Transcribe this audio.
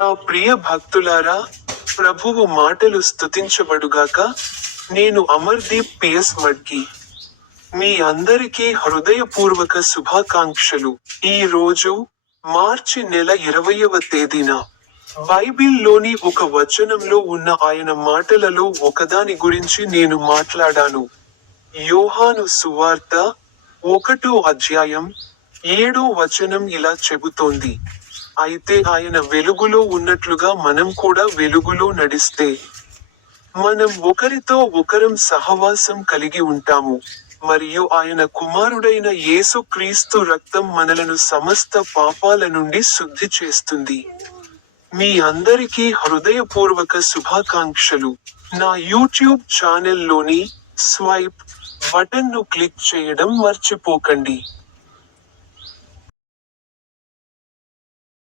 నా ప్రియ భక్తులారా, ప్రభువు మాటలు స్తుతించబడుగాక. నేను అమర్దీప్ పిఎస్ మడ్కి. మీ అందరికీ హృదయపూర్వక శుభాకాంక్షలు. ఈ రోజు మార్చి నెల 20వ తేదీన బైబిల్లోని ఒక వచనంలో ఉన్న ఆయన మాటలలో ఒకదాని గురించి నేను మాట్లాడాను. యోహాను సువార్త 1వ అధ్యాయం 7వ వచనం ఇలా చెబుతోంది. అయితే ఆయన వెలుగులో ఉన్నట్లుగా మనం కూడా వెలుగులో నడిస్తే మనం ఒకరితో ఒకరం సహవాసం కలిగి ఉంటాము. మరియు ఆయన కుమారుడైన యేసు క్రీస్తు రక్తం మనలను సమస్త పాపాల నుండి శుద్ధి చేస్తుంది. మీ అందరికీ హృదయపూర్వక శుభాకాంక్షలు. నా యూట్యూబ్ ఛానెల్లోని స్వైప్ బటన్ను క్లిక్ చేయడం మర్చిపోకండి.